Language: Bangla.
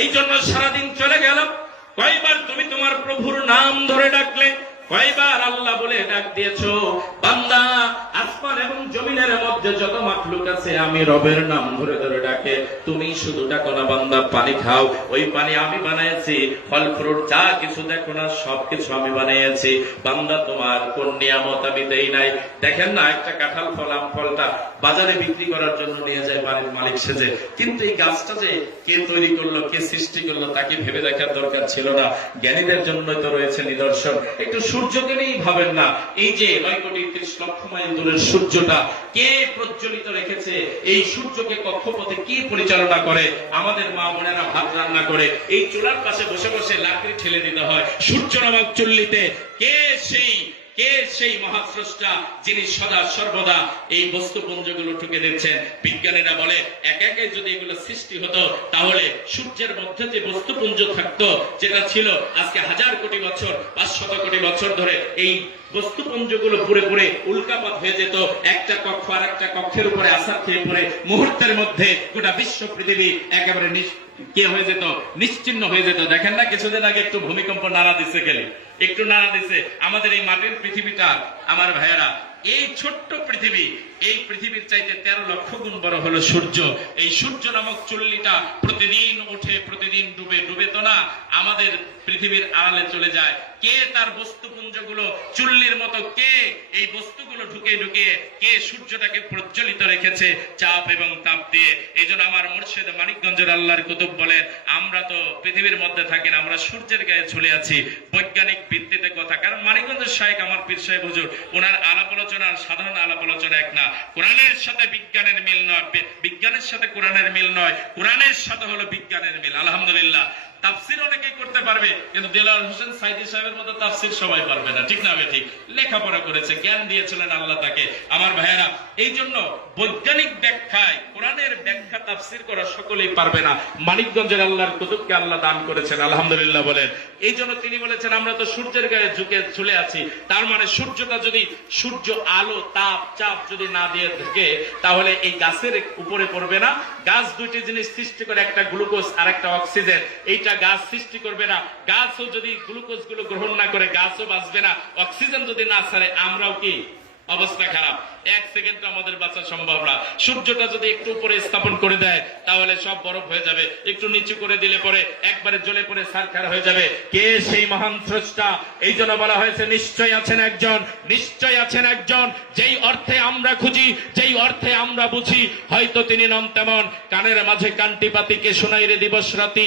এই জন্য সারাদিন চলে গেল। কয়বার তুমি তোমার প্রভুর নাম ধরে ডাকলে, কয়বার আল্লাহ বলে ডাক দিয়েছো। বান্দা, আসমান এবং জমিনের মধ্যে যত মাখলুক আছে আমি রবের নাম ধরে ধরে ডাকে, তুমি শুধু ডাকো না বান্দা পানি খাও, ওই পানি আমি বানিয়েছি। ফল ফ্রুট যা কিছু দেখো না সবকিছু আমি বানিয়েছি। বান্দা, তোমার কোন নিয়ামত আমি দেই নাই? দেখেন না, একটা কাঁঠাল ফল, আম ফলটা বাজারে বিক্রি করার জন্য নিয়ে যায় বাড়ির মালিক সেজে, কিন্তু এই গাছটা যে কে তৈরি করলো, কে সৃষ্টি করলো তাকে ভেবে দেখার দরকার ছিল না? জ্ঞানীদের জন্য তো রয়েছে নিদর্শন। একটু সূর্যকে নিয়েই ভাবেন না, এই যে 9,30,00,000 মাইল দূরের সূর্যটা কে প্রজ্বলিত রেখেছে? এই সূর্যকে কক্ষপথে কি পরিচালনা করে? আমাদের মা বোনেরা ভাত রান্না করে এই চুলার পাশে বসে বসে লাকড়ি ঠেলে দিতে হয় সূর্য নামক চুল্লিতে। কে সেই মহাস্রষ্টা যিনি সদা সর্বদা এই বস্তুপুঞ্জগুলো ঠুকে দিচ্ছেন? বিজ্ঞানীরা বলে এক একে যদি এগুলো সৃষ্টি হতো তাহলে সূর্যের মধ্যে যে বস্তুপুঞ্জ থাকতো, যেটা ছিল আজকে 1000 কোটি বছর 500 কোটি বছর ধরে, এই বস্তুপুঞ্জগুলো পুরে পুরে উল্কাপাত হয়ে যেত। একটা কক্ষ আর একটা কক্ষের উপরে আছাড় খেয়ে পড়ে মুহূর্তের মধ্যে গোটা বিশ্ব পৃথিবী একেবারে কে হয়ে যেত, নিশ্চিহ্ন হয়ে যেত। দেখেন না, কিছুদিন আগে একটু ভূমিকম্প নাড়া দিছে, গেলে একটু নাড়া দিছে আমাদের এই মাটির পৃথিবীটা। আমার ভাইয়েরা, এই ছোট্ট পৃথিবী, এই পৃথিবীর চাইতে 13 লক্ষ গুণ বড় হলো সূর্য। এই সূর্য নামক চুল্লিটা প্রতিদিন ওঠে, প্রতিদিন ডুবে। ডুবে তো না, আমাদের পৃথিবীর আড়ালে চলে যায়। কে তার বস্তুপুঞ্জগুলো চুল্লির মতো, কে এই বস্তুগুলো ঢুকে ঢুকে, কে সূর্যটাকে প্রজ্বলিত রেখেছে চাপ এবং তাপ দিয়ে? এই জন্য আমার মুর্শিদ মানিকগঞ্জের আল্লাহর কুতুব বলেন, আমরা তো পৃথিবীর মধ্যে থাকি না, আমরা সূর্যের গায়ে ঝুলে আছি। বৈজ্ঞানিক ভিত্তিতে কথা, কারণ মানিকগঞ্জের শায়েখ আমার পীর সাহেব হুজুর, ওনার আলাপ আলোচনা আর সাধারণ আলাপ আলোচনা এক না। কোরআনের সাথে বিজ্ঞানের মিল নয়, বিজ্ঞানের সাথে কোরআনের মিল নয়, কোরআনের সাথে হলো বিজ্ঞানের মিল। আলহামদুলিল্লাহ। তাফসির অনেকেই করতে পারবে, কিন্তু দেলাওয়ার হোসেন সাইদি সাহেবের মতো তাফসির সবাই পারবে না, ঠিক না? ঠিক। লেখাপড়া করেছে, জ্ঞান দিয়েছিলেন আল্লাহ তাকে। আমার ভাইয়েরা, এই জন্য বৈজ্ঞানিক ব্যাখ্যায় কোরআনের ব্যাখ্যা তাফসির করা সকলেই পারবে না। মানিকগঞ্জের আল্লাহর কুতুবকে আল্লাহ দান করেছেন, আলহামদুলিল্লাহ বলেন। এই জন্য তিনি বলেছেন, আমরা তো সূর্যের গায়ে ঝুঁকে ঝুলে আছি। তার মানে সূর্যটা যদি, সূর্য আলো তাপ চাপ যদি না দিয়ে থাকে, তাহলে এই গাছের উপরে পড়বে না। গাছ দুইটি জিনিস সৃষ্টি করে, একটা গ্লুকোজ আর একটা অক্সিজেন। এইটা গাছ সৃষ্টি করবে না। গাছও যদি গ্লুকোজ গুলো গ্রহণ না করে, গাছও বাঁচবে না। অক্সিজেন যদি না ছাড়ে, আমরাও কি অবস্থা খারাপ। 1 সেকেন্ড আমাদের বাঁচা সম্ভব না। সূর্যটা যদি একটু উপরে স্থাপন করে দেয়, তাহলে সব বরফ হয়ে যাবে। একটু নিচু করে দিলে পরে একবারে জ্বলে পড়ে ছারখার হয়ে যাবে। কে সেই মহান স্রষ্টা? এই জন্য বলা হয়েছে, নিশ্চয় আছেন একজন, নিশ্চয় আছেন একজন, যেই অর্থে আমরা খুঁজি, যেই অর্থে আমরা বুঝি, হয়তো তিনি নাম তেমন। কানের মাঝে কান্টি পাতিকে শোনাই রে দিবস রাতি।